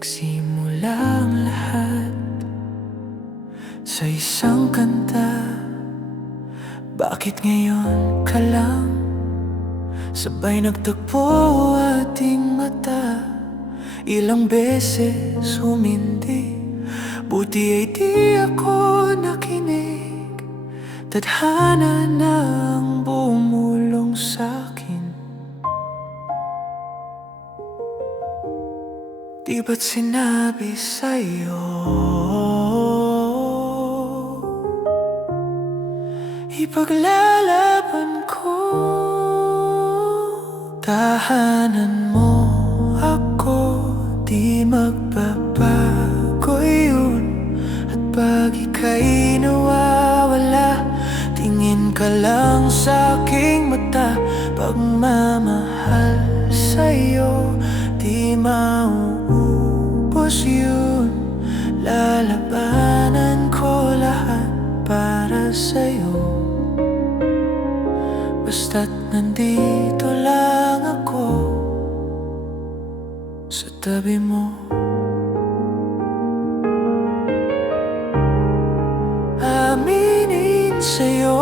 Nagsimula ang lahat sa isang kanta. Bakit ngayon ka lang sabay nagtagpo ating mata? Ilang beses humindi, buti ay di ako nakinig. Tadhana na ang bumulong sa'kin. Di ba't sinabi sa'yo ipaglalaban ko? Tahanan mo ako, di magbabago yun. At pag ika'y nawawala, tingin ka lang sa aking mata. Pagmamahal sa'yo, di mauubos yun. Lalabanan ko lahat para sa'yo, basta't nandito lang ako sa tabi mo. Aminin sa'yo,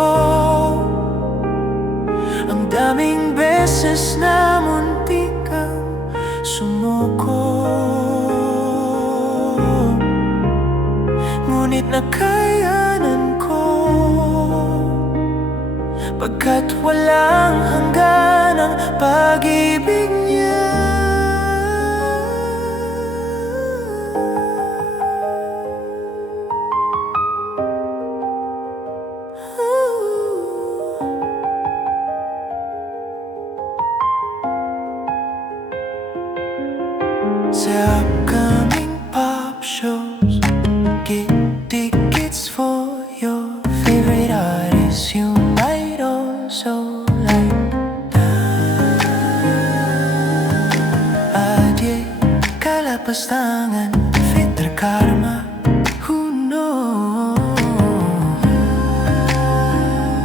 ang daming beses na muntik kang sumuko, ngunit nakayanan ko, pagkat walang hanggan ang pag-ibig niya. Sa upcoming pop shows, get tickets for your favorite artists you might also like. Adye, kalapastangan, Fitra Karma, who knows?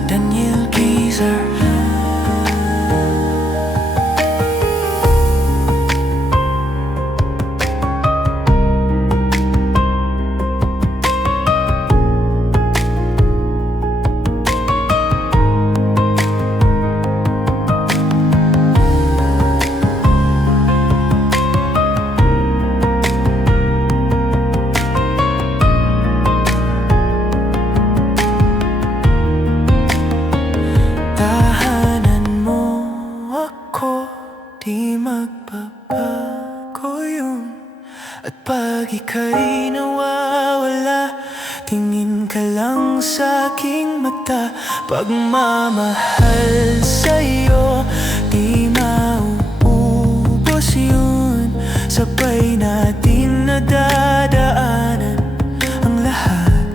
Daniel Geezer. Di magbabago yun. At pag ika'y nawawala, tingin ka lang sa aking mata. Pagmamahal sa'yo, di mauubos yun. Sabay natin nadadaanan ang lahat,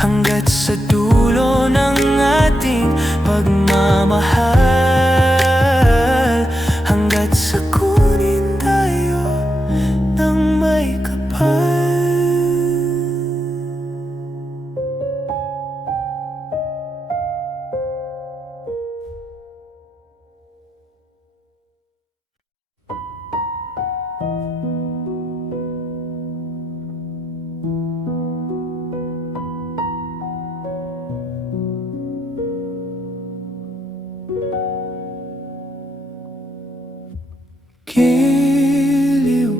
hanggat sa dulo ng ating pagmamahal. Sa kunin tayo ng may kapal. Giliw,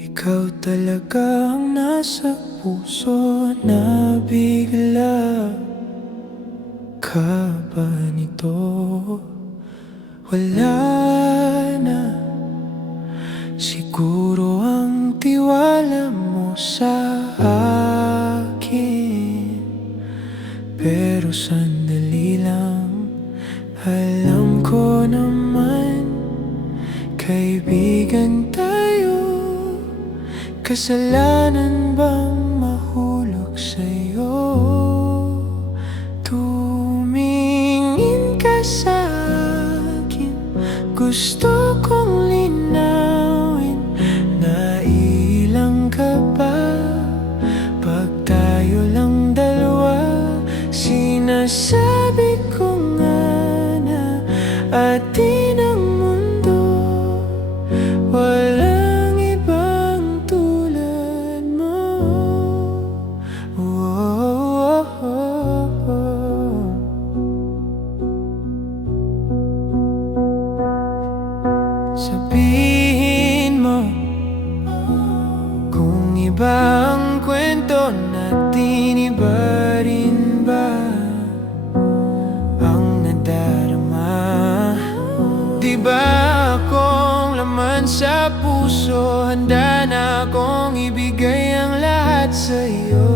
ikaw talaga ang nasa puso na bigla. Ka ba nito? Wala na siguro ang tiwala mo sa akin, pero sandali lang, alam ko naman kaibigan tayo. Kasalanan bang mahulog sa'yo? Tumingin ka sa'kin, gusto kong linawin. Nailang ka ba pag tayo lang dalawa? Sinasabi ko nga na atin ang mundo. What ang kwento natin, iba rin ba ang nadarama? Di ba akong laman sa puso, handa na akong ibigay ang lahat sa'yo.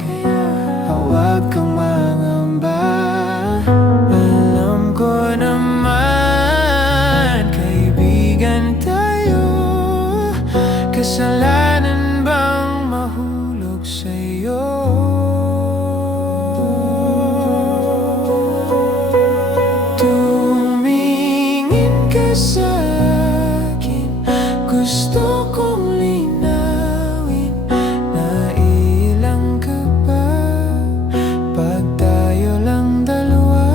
Kaya huwag kang mangamba, alam ko naman kaibigan tayo. Kasalanan bang mahulog sa'yo? Tumingin ka sa'kin, gusto kong linawin. Naiilang ka ba pag tayo lang dalawa?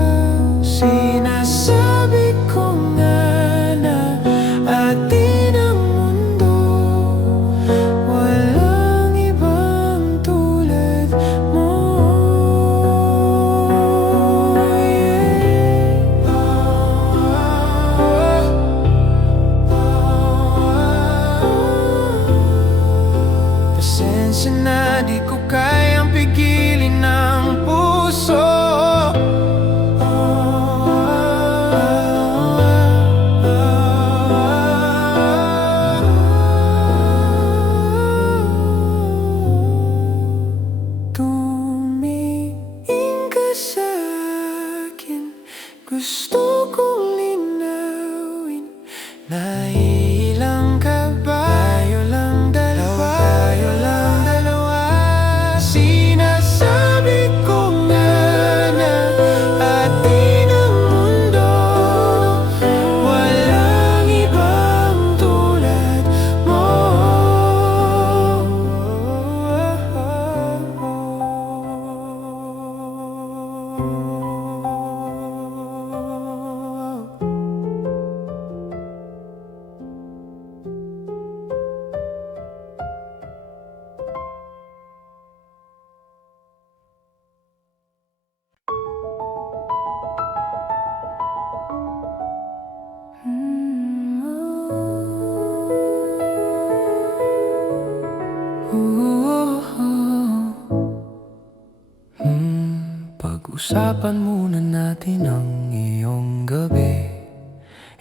Sinasabi ko nga na atin ang mundo, walang ibang tulad mo. Pasensya na, di ko kayang pigilin ang puso. Tumingin ka sa'kin, gusto kong linawin. Naiilang ka ba? Tayo lang dalawa, tayo lang dalawa. Sinasabi ko nga na atin ang mundo, walang ibang tulad mo. Pag-usapan muna natin ang iyong gabi.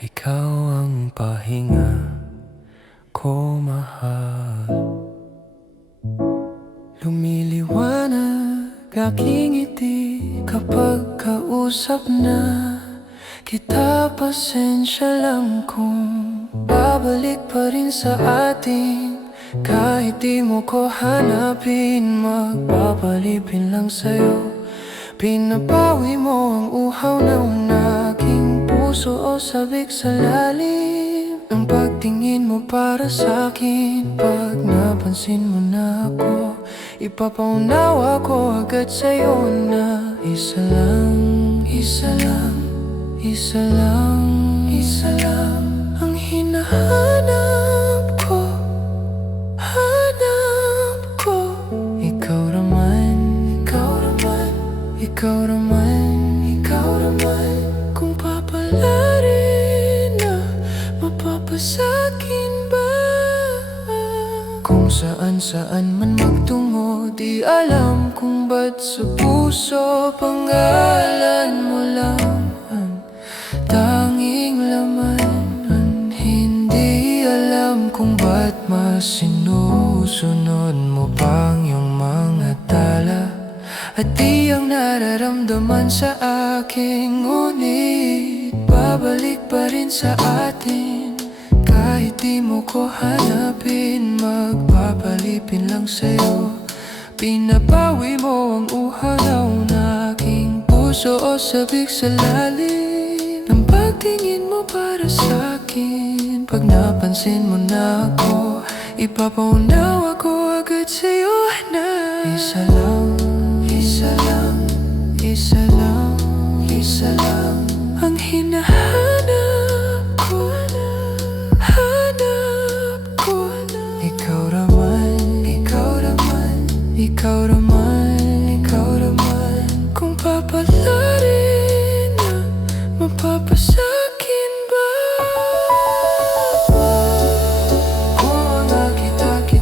Ikaw ang pahinga ko, mahal. Lumiliwanag aking ngiti kapag kausap na kita. Pasensya lang kung babalik pa rin sa atin. Kahit di mo ko hanapin, magpapalipin lang sa'yo. Pinapawi mo ang uhaw ng aking puso o sabik sa lalim ng pagtingin mo para sa'kin. Pag napansin mo na ako, ipapaunawa ko agad sa'yo na isa lang, isa lang, isa lang, isa lang ang hinahanap ko, hanap ko. Ikaw naman, ikaw naman, ikaw naman, ikaw naman. Kung papalarin na, mapapasakin ba? Kung saan-saan man magtungo, di alam kung ba't sa puso pangalan mo lang ang tanging laman. Hindi alam kung ba't mas sinusunod mo pang iyong mga tala. At di ang nararamdaman sa akin, ngunit babalik pa rin sa atin. Kahit di mo ko hanapin, magpapalipin lang sa'yo. Pinapawi mo ang uhaw ng aking puso o sabik sa lalim ng pagtingin mo para sa'kin. Pag napansin mo na ako, ipapaunawa ko agad sa'yo na isa lang, isa lang, isa lang, isa lang ang hinahanap ko, hanap ko. Ikaw naman, ikaw naman, ikaw naman, ikaw naman. Kung papalarin na, mapapasakin ba? Kung nakita kita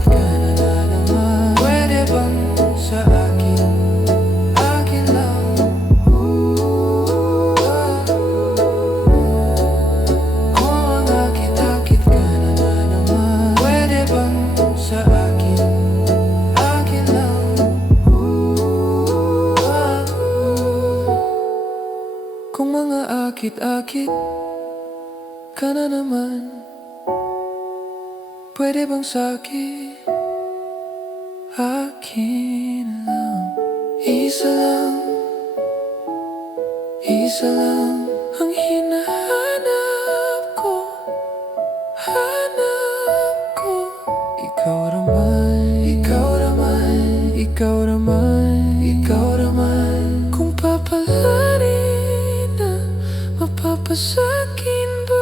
Bakit ka na naman? Pwede bang sa'kin? Akin lang. Isa lang ang hinahanap ko. Hanap ko. Ikaw naman, ikaw naman, ikaw naman, ikaw naman. Kung papalarin na mapapasakin ba?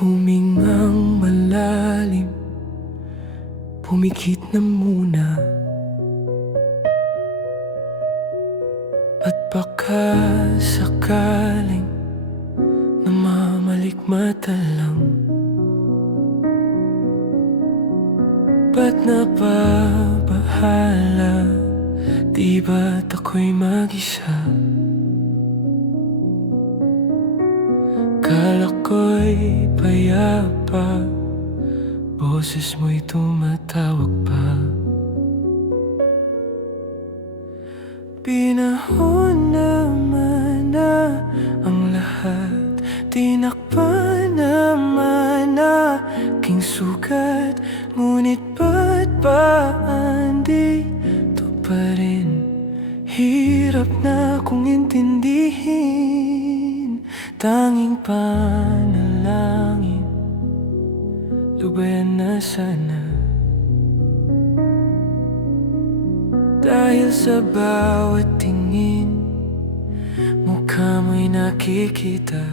Humingang malalim, pumikit na muna. At baka sakaling namamalikmata lang. Ba't napabahala? Di ba't ako'y mag-isa? Kala ko'y payapa, boses mo'y tumatawag pa. Pinahon naman na ang lahat, tinakpan naman na aking sugat. Ngunit ba't ba andito pa rin? Hirap na kong intindihin. Tanging panalangin, lubayan na sana. Dahil sa bawat tingin, mukha mo'y nakikita.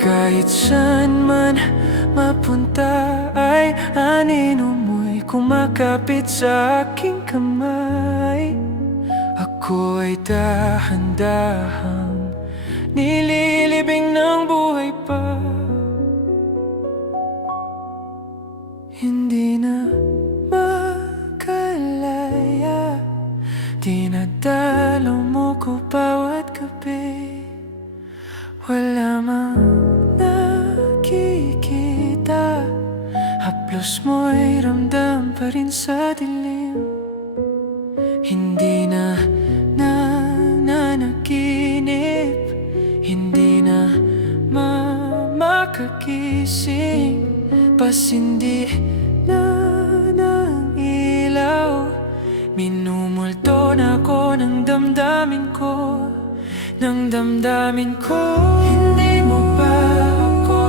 Kahit saan man mapunta ay anino mo'y kumakapit sa aking kamay. Ako ay dahan-dahang nililibing ng buhay pa. Hindi na makalaya, dinadalaw mo ko bawat gabi. Wala mang nakikita, haplos mo'y ramdam pa rin sa dilim. Hindi na nanaginip, hindi na makagising. Pasindi na ng ilaw, minumulto na ako ng damdamin ko, ng damdamin ko. Hindi mo ba ako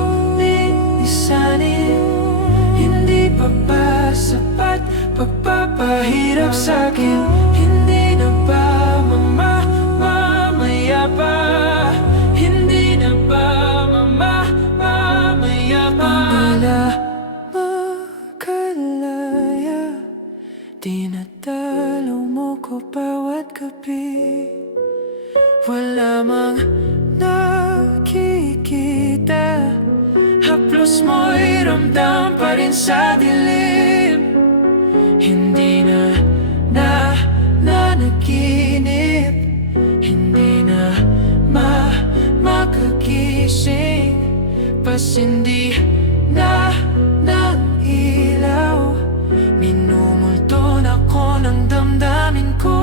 linisanin? Hindi pa ba sapat pagpapahirap sa'kin? Hindi na ba mamaya pa? Hindi na ba mamaya pa? Wala makalaya, dinadalaw mo ko bawat gabi. Wala mang nakikita, haplos mo'y ramdam pa rin sa dilim. Hindi na nanaginip, hindi na makagising. Pasindi na ng ilaw, minumulto na ko ng damdamin ko,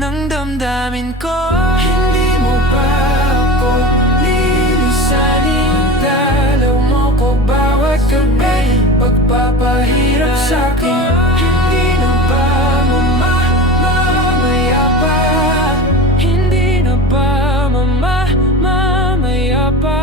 ng damdamin ko. Hindi mo ba ako lilisanin? Dalaw mo ko bawat gabi, pagpapahirap sa'kin. Hindi na ba mamaya pa? Hindi na ba mamaya pa?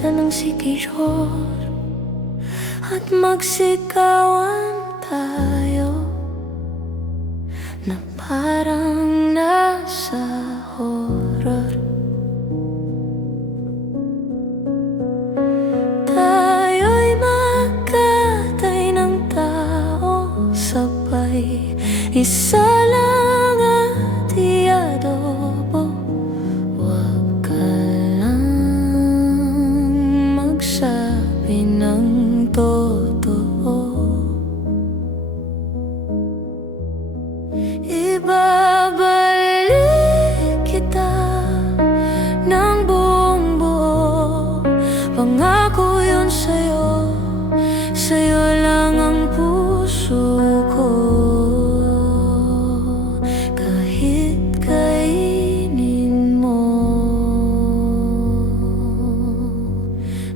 kalsada ng sikihor at magsikawan tayo na parang nasa horror. Tayo'y magkatay ng tao sabay, isa lang at iadobo. Huwag ka lang magsabi ng totoo. Ibabalik kita ng buong buo. Pangako yun sa'yo, sa'yo lang ang puso ko. Kahit kainin mo,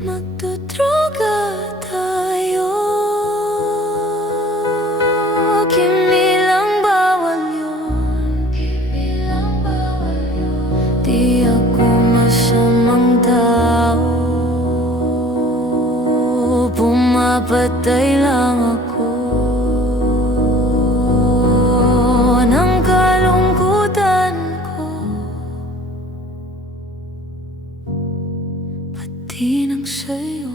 magdudroga tayo. Kimilang bawal yun, di ako masamang tao. Pumapatay lang ako ng kalungkutan ko, pati ng sa'yo.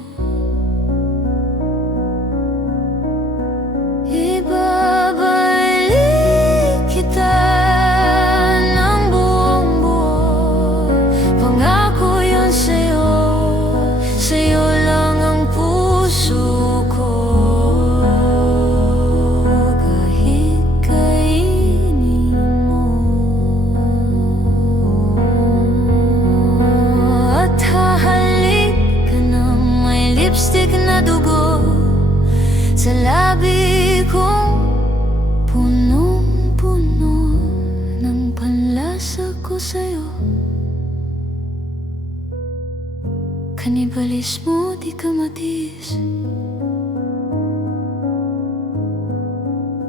Ibabalik kita ng buong buo. Pangako yun sa'yo, sa'yo lang ang puso ko. Kahit kainin mo at hahalik ka ng may lipstick na dugo sa labi kong punong-puno ng panlasa ko sa'yo. Kanibalismo, di ka matiis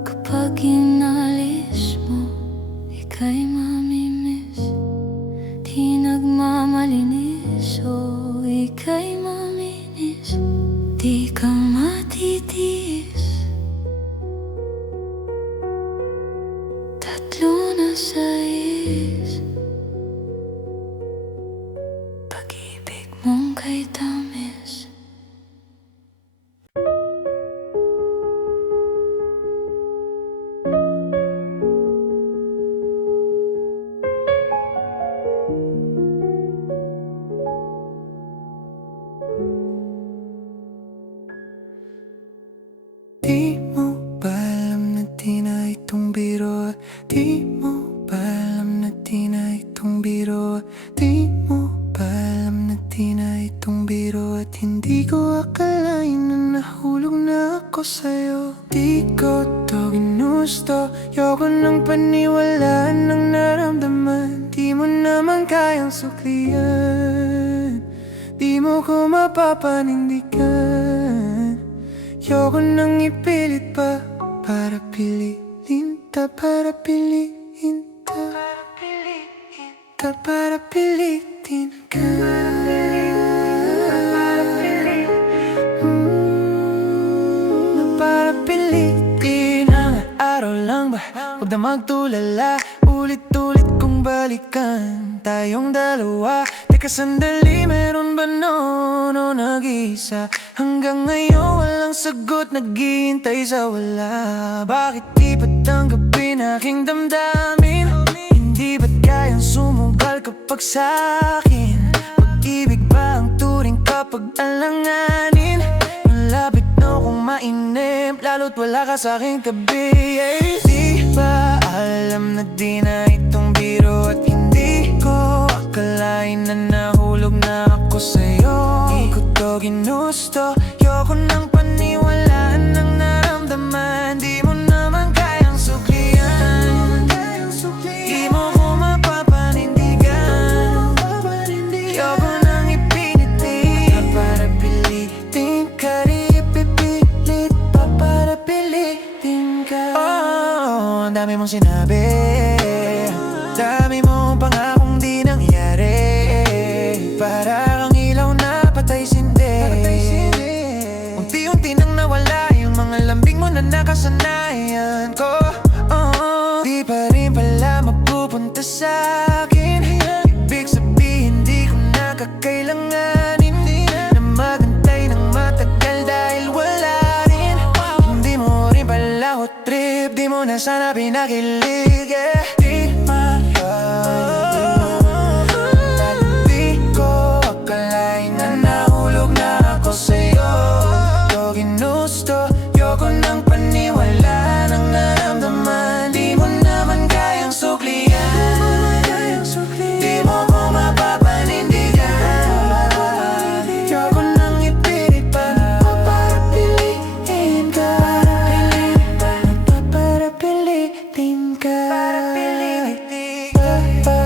kapag inalis mo, ika'y mamimiss. Di nagmamalinis, o ika'y maminis. Di ka matitiis, tatlo na sais, pag-ibig mong kay tamis. Di mo ba alam na di na itong biro? Di mo ba alam na di na itong biro? Di mo ba alam na di na itong biro? At hindi ko akalain na nahulog na ako sa'yo. Di ko to ginusto, ayoko nang paniwalaan ng naramdaman. Di mo naman kayang suklian, di mo ko mapapanindigan. Ayoko nang ipilit pa, para piliin ta, para piliin ta, para pilitin ka. Para pilitin ang araw lang ba? Huwag na magtulala, ulit-ulit kong balikan tayong dalawa. Teka sandali, meron ba noon o nag-isa? Hanggang ngayon walang sagot, naghihintay sa wala. Bakit di ba't ang gabi na aking damdamin? Hindi ba't kayang sumugal kapag sa'kin? Pag-ibig ba ang turing kapag alanganin? Malapit na akong mainip, lalo't wala ka sa'king tabi. Di ba alam na di na itong biro? At hindi ko akalain na nahulog na ako sa'yo. Di ko to ginusto, ayoko nang paniwalaan ng naramdaman. Di mo naman kayang suklian, di mo ko mapapanindigan. Ayoko nang ipinitin, para pilitin ka, di ipipilit pa, para pilitin ka. Oh, ang dami mong sinabi, dami mong pangakong di nangyari. Para kang ilaw na patay na sana pinakilig Di Di ko akalain na nahulog na ako sa'yo To ginusto, yoko nang paniwala ng naramdaman Di mo naman kayang suklian Di mo ko mapapanindigan Yoko nang ipilit pa para piliin ka Para pilitin ka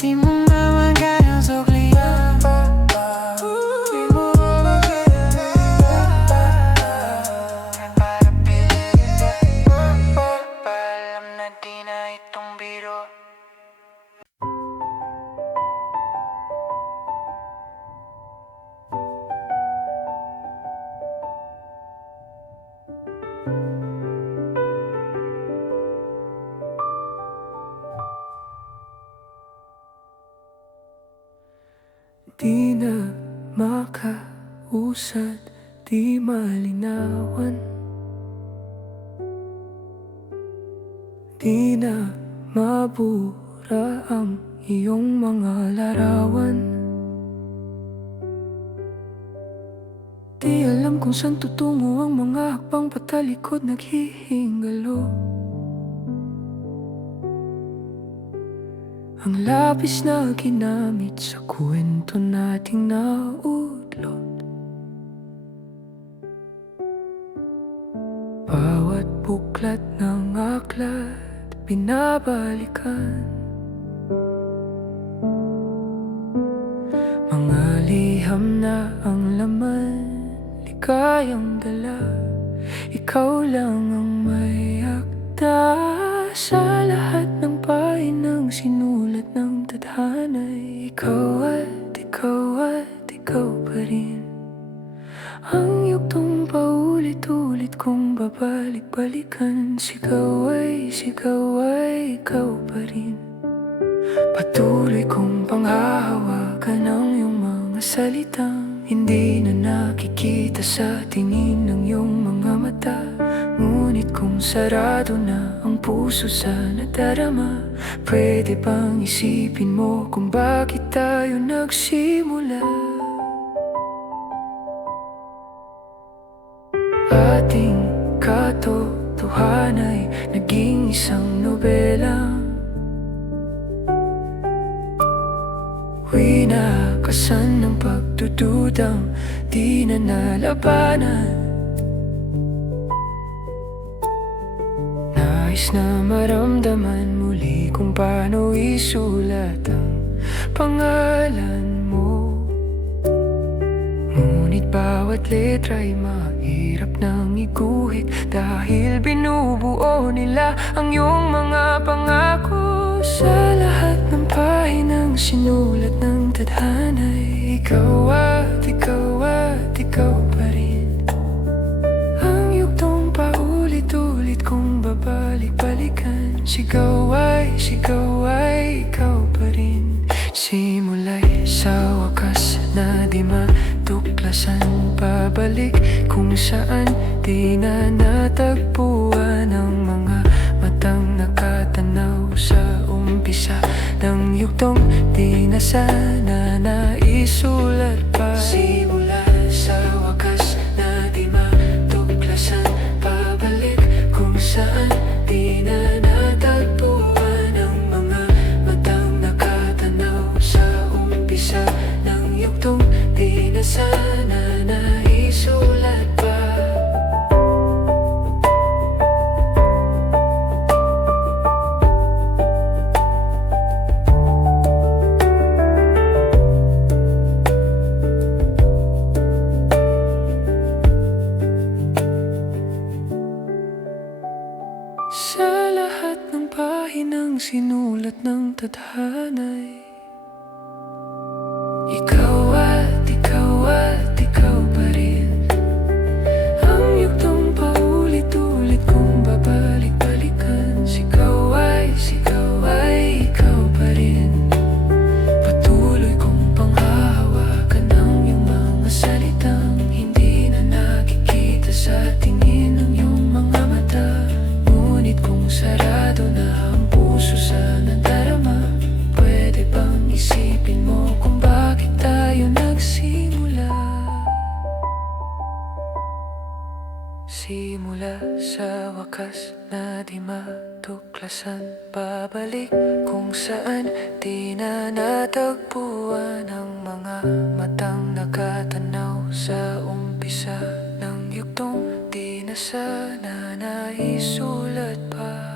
Di mo naman kayang suklian Di mo naman para pilitin Alam na di na itong biro Di na makausad, di malinawan Di na mabura ang iyong mga larawan Di alam kung saan tutungo ang mga hakbang patalikod naghihingalo Ang labis na ginamit sa kwento nating naudlot Bawat buklat ng aklat binabalikan Mga liham na ang laman, ligayang dala Ikaw lang ang may akda sa lahat ng pahinang sinulat ng tadhana'y ikaw at ikaw pa rin Ang yugtong paulit-ulit kong babalik-balikan Sigaw ay ikaw pa rin Patuloy kong panghahawakan ang iyong mga salitang Hindi na nakikita sa tingin ng iyong mga mata Ngunit kung sarado na ang puso sa nadarama Pwede bang isipin mo kung bakit tayo nagsimula Ating katotohanan ay naging isang nobela Winakasan ng pagdududang di na nalabanan Nais na maramdaman muli kung paano isulat ang pangalan mo Ngunit bawat letra'y mahirap nang iguhit Dahil binubuo nila ang iyong mga pangako Sa lahat ng pahinang sinulat ng tadhana'y ikaw at ikaw pa rin Ang yugtong paulit-ulit kong babalik-balikan Sigaw ay ikaw pa rin Simula'y sa wakas na di matuklasan Pabalik kung saan di na natagpuan Ang mga matang nakatanaw sa umpisa Ng yugtong di na sana naisulat pa Simula sa wakas na di matuklasan Pabalik kung saan di na natagpuan Ang mga matang nakatanaw sa umpisa Ng yugtong di na sana naisulat pa Sa lahat ng pahinang sinulat ng tadhana'y ikaw at ikaw pa rin Ang yugtong paulit-ulit kong babalik-balikan Sigaw ay ikaw pa rin Patuloy kong panghahawakan ang iyong mga salitang Hindi na nakikita sa tingin ng iyong mga mata simula sa wakas na di matuklasan. Babalik kung saan di na natagpuan ang mga matang nakatanaw sa umpisa ng yugtong di na sana naisulat pa.